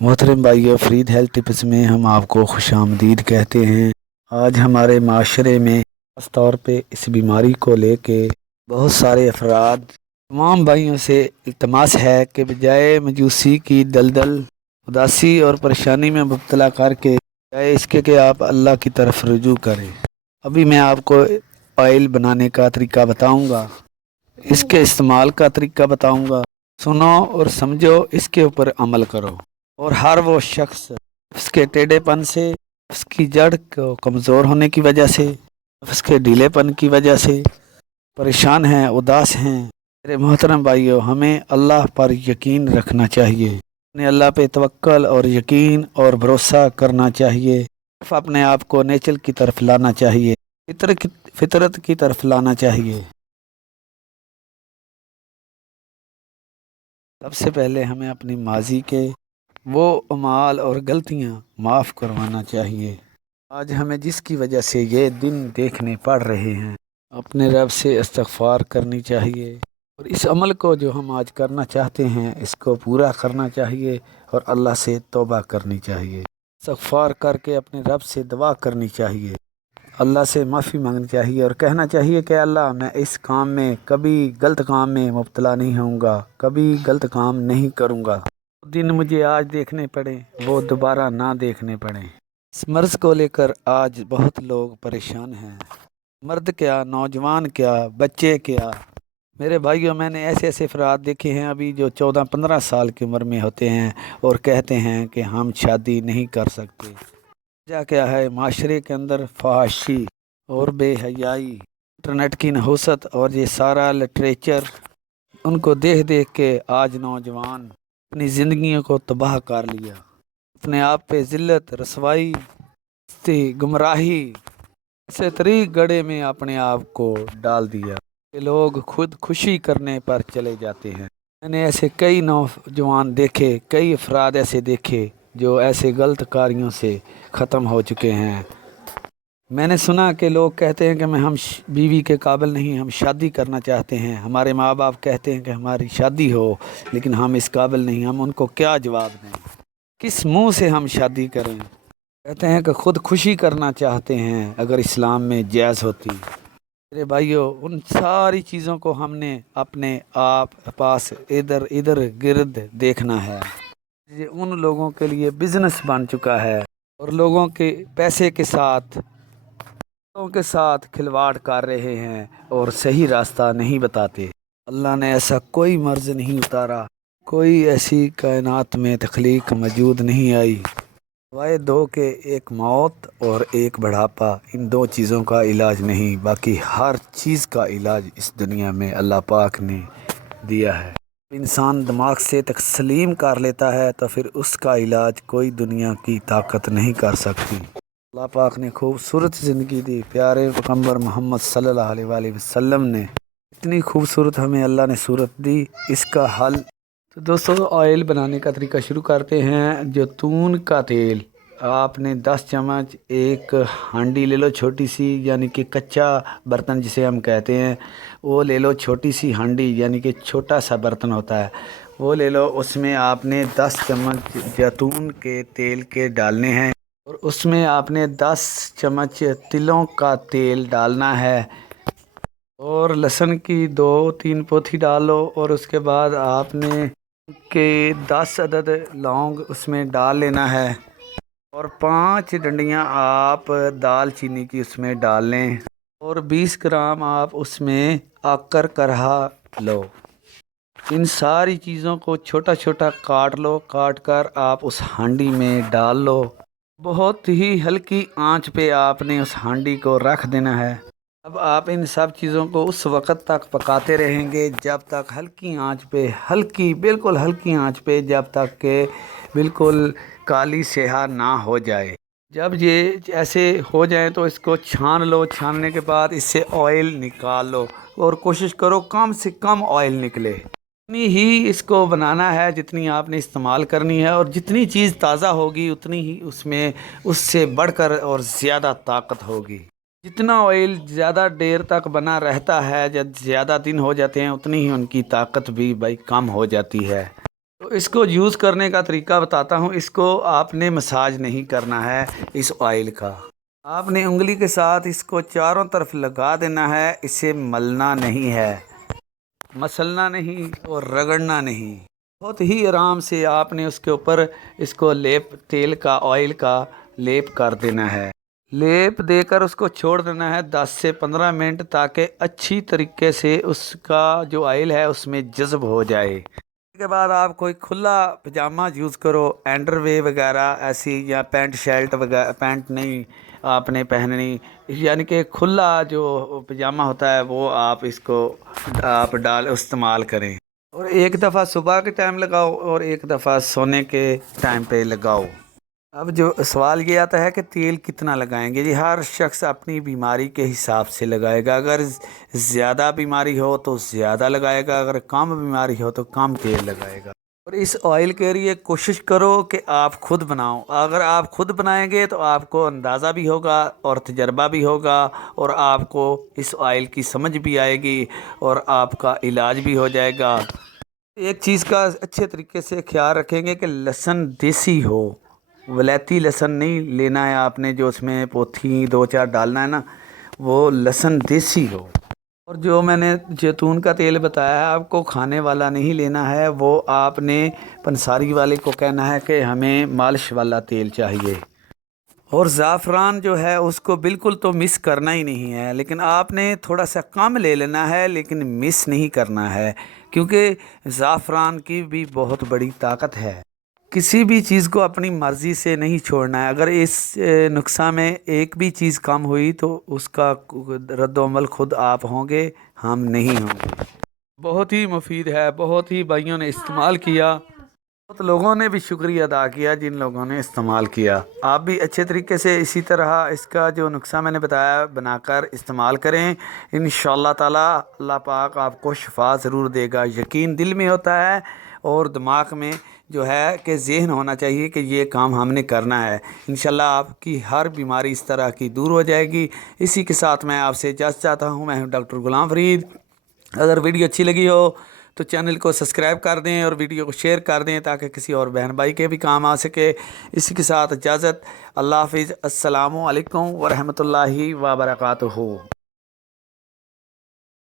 मोहतरम भाइयों, Farid health tips में हम आपको खुशामदीद कहते हैं। आज हमारे माशरे में ख़ास तौर पे इस बीमारी को लेके बहुत सारे अफराद तमाम भाइयों से इल्तमास है कि बजाय मायूसी की दलदल, उदासी और परेशानी में मुब्तला करके बजाय इसके कि आप अल्लाह की तरफ रुजू करें। अभी मैं आपको ऑयल बनाने का तरीका बताऊंगा, इसके इस्तेमाल का तरीका बताऊंगा। सुनो और समझो, इसके ऊपर अमल करो। और हर वो शख्स उसके टेढ़ेपन से, उसकी जड़ को कमज़ोर होने की वजह से, उसके ढीलेपन की वजह से परेशान हैं, उदास हैं। मेरे मोहतरम भाइयों, हमें अल्लाह पर यकीन रखना चाहिए, अपने अल्लाह पे तवक्कल और यकीन और भरोसा करना चाहिए। अपने आप को नेचर की तरफ लाना चाहिए, फितरत की तरफ लाना चाहिए। सबसे पहले हमें अपनी माजी के वो अमाल और गलतियां माफ़ करवाना चाहिए। आज हमें जिसकी वजह से ये दिन देखने पड़ रहे हैं, अपने रब से इस्तग़फ़ार करनी चाहिए और इस अमल को जो हम आज करना चाहते हैं इसको पूरा करना चाहिए और अल्लाह से तौबा करनी चाहिए। इस्तग़फ़ार करके अपने रब से दुआ करनी चाहिए, अल्लाह से माफ़ी मांगनी चाहिए और कहना चाहिए कि अल्लाह, मैं इस काम में कभी गलत काम में मुब्तला नहीं होऊंगा, कभी गलत काम नहीं करूंगा। दिन मुझे आज देखने पड़े वो दोबारा ना देखने पड़े। इस मर्ज़ को लेकर आज बहुत लोग परेशान हैं, मर्द क्या, नौजवान क्या, बच्चे क्या। मेरे भाइयों, मैंने ऐसे ऐसे अफराद देखे हैं अभी जो 14-15 साल की उम्र में होते हैं और कहते हैं कि हम शादी नहीं कर सकते। वजह क्या है? माशरे के अंदर फहाशी और बेहयाई, इंटरनेट की नहुसत और ये सारा लिटरेचर, उनको देख देख के आज नौजवान अपनी ज़िंदगियों को तबाह कर लिया, अपने आप पे ज़िल्लत, रसवाई, गुमराही से तरीक गड़े में अपने आप को डाल दिया कि लोग खुद खुशी करने पर चले जाते हैं। मैंने ऐसे कई नौजवान देखे, कई अफराद ऐसे देखे जो ऐसे गलत कार्यों से ख़त्म हो चुके हैं। मैंने सुना कि लोग कहते हैं कि हम बीवी के काबिल नहीं, हम शादी करना चाहते हैं। हमारे माँ बाप कहते हैं कि हमारी शादी हो, लेकिन हम इस काबिल नहीं। हम उनको क्या जवाब दें? किस मुंह से हम शादी करें? कहते हैं कि खुद खुशी करना चाहते हैं, अगर इस्लाम में जायज़ होती। मेरे भाइयों, उन सारी चीज़ों को हमने अपने आप पास इधर इधर गिर्द देखना है। ये उन लोगों के लिए बिजनेस बन चुका है और लोगों के पैसे के साथ, लोगों के साथ खिलवाड़ कर रहे हैं और सही रास्ता नहीं बताते। अल्लाह ने ऐसा कोई मर्ज़ नहीं उतारा, कोई ऐसी कायनात में तख्लीक मौजूद नहीं आई वाए दो के एक मौत और एक बुढ़ापा। इन दो चीज़ों का इलाज नहीं, बाकी हर चीज़ का इलाज इस दुनिया में अल्लाह पाक ने दिया है। इंसान दिमाग से तस्लीम कर लेता है तो फिर उसका इलाज कोई दुनिया की ताकत नहीं कर सकती। अल्लाह पाक ने खूबसूरत ज़िंदगी दी, प्यारे पैगंबर मोहम्मद सल्लल्लाहु अलैहि वसल्लम ने इतनी खूबसूरत हमें अल्लाह ने सूरत दी। इसका हल तो दोस्तों, ऑयल बनाने का तरीका शुरू करते हैं। जैतून का तेल आपने 10 चम्मच, एक हांडी ले लो छोटी सी, यानी कि कच्चा बर्तन जिसे हम कहते हैं, वो ले लो। छोटी सी हांडी यानी कि छोटा सा बर्तन होता है, वो ले लो। उसमें आपने 10 चम्मच जैतून के तेल के डालने हैं और उसमें आपने 10 चम्मच तिलों का तेल डालना है और लहसुन की 2-3 पोथी डालो। और उसके बाद आपने के 10 अदद लौंग उसमें डाल लेना है और 5 डंडियां आप दाल चीनी की उसमें डाल लें और 20 ग्राम आप उसमें आकर करहा लो। इन सारी चीज़ों को छोटा छोटा काट लो, काट कर आप उस हांडी में डाल लो। बहुत ही हल्की आंच पे आपने उस हांडी को रख देना है। अब आप इन सब चीज़ों को उस वक़्त तक पकाते रहेंगे जब तक हल्की आंच पे, बिल्कुल हल्की आंच पे, जब तक के बिल्कुल काली स्याह ना हो जाए। जब ये ऐसे हो जाए तो इसको छान लो। छानने के बाद इससे ऑयल निकाल लो और कोशिश करो कम से कम ऑयल निकले। उतनी ही इसको बनाना है जितनी आपने इस्तेमाल करनी है, और जितनी चीज़ ताज़ा होगी उतनी ही उसमें उससे बढ़कर और ज़्यादा ताकत होगी। जितना ऑयल ज़्यादा देर तक बना रहता है, जब ज़्यादा दिन हो जाते हैं, उतनी ही उनकी ताकत भी भाई कम हो जाती है। تو اس کو یوز کرنے کا طریقہ بتاتا ہوں. اس کو آپ نے مساج نہیں کرنا ہے اس آئل کا. آپ نے انگلی کے ساتھ اس کو چاروں طرف لگا دینا ہے. اسے ملنا نہیں ہے، مسلنا نہیں اور رگڑنا نہیں. بہت ہی آرام سے آپ نے اس کے اوپر اس کو لیپ، تیل کا، آئل کا لیپ کر دینا ہے. لیپ دے کر اس کو چھوڑ دینا ہے 10 سے 15 منٹ، تاکہ اچھی طریقے سے اس کا جو آئل ہے اس میں جذب ہو جائے. اس کے بعد آپ کوئی کھلا پجامہ یوز کرو، انڈر وے وغیرہ ایسی، یا پینٹ شرٹ وغیرہ. پینٹ نہیں آپ نے پہننی، یعنی کہ کھلا جو پجامہ ہوتا ہے وہ آپ اس کو آپ استعمال کریں. اور ایک دفعہ صبح کے ٹائم لگاؤ اور ایک دفعہ سونے کے ٹائم پہ لگاؤ. اب جو سوال یہ آتا ہے کہ تیل کتنا لگائیں گے؟ جی ہر شخص اپنی بیماری کے حساب سے لگائے گا. اگر زیادہ بیماری ہو تو زیادہ لگائے گا، اگر کم بیماری ہو تو کم تیل لگائے گا. اور اس آئل کے لیے کوشش کرو کہ آپ خود بناؤ. اگر آپ خود بنائیں گے تو آپ کو اندازہ بھی ہوگا اور تجربہ بھی ہوگا، اور آپ کو اس آئل کی سمجھ بھی آئے گی اور آپ کا علاج بھی ہو جائے گا. ایک چیز کا اچھے طریقے سے خیال رکھیں گے کہ لہسن دیسی ہو، ولیتی لہسن نہیں لینا ہے آپ نے، جو اس میں پوتھی 2-4 ڈالنا ہے نا، وہ لہسن دیسی ہو. اور جو میں نے زیتون کا تیل بتایا ہے آپ کو، کھانے والا نہیں لینا ہے. وہ آپ نے پنساری والے کو کہنا ہے کہ ہمیں مالش والا تیل چاہیے. اور زعفران جو ہے اس کو بالکل تو مس کرنا ہی نہیں ہے، لیکن آپ نے تھوڑا سا کم لے لینا ہے، لیکن مس نہیں کرنا ہے، کیونکہ زعفران کی بھی بہت بڑی طاقت ہے. کسی بھی چیز کو اپنی مرضی سے نہیں چھوڑنا ہے. اگر اس نسخہ میں ایک بھی چیز کم ہوئی تو اس کا رد و عمل خود آپ ہوں گے، ہم نہیں ہوں گے. بہت ہی مفید ہے، بہت ہی بھائیوں نے استعمال کیا، بہت لوگوں نے بھی شکریہ ادا کیا جن لوگوں نے استعمال کیا. آپ بھی اچھے طریقے سے اسی طرح اس کا جو نسخہ میں نے بتایا بنا کر استعمال کریں. انشاءاللہ تعالی اللہ پاک آپ کو شفا ضرور دے گا. یقین دل میں ہوتا ہے اور دماغ میں جو ہے کہ ذہن ہونا چاہیے کہ یہ کام ہم نے کرنا ہے. انشاءاللہ آپ کی ہر بیماری اس طرح کی دور ہو جائے گی. اسی کے ساتھ میں آپ سے اجازت چاہتا ہوں. میں ہوں ڈاکٹر غلام فرید. اگر ویڈیو اچھی لگی ہو تو چینل کو سبسکرائب کر دیں اور ویڈیو کو شیئر کر دیں تاکہ کسی اور بہن بھائی کے بھی کام آ سکے. اسی کے ساتھ اجازت. اللہ حافظ. السلام علیکم ورحمۃ اللہ وبرکاتہ.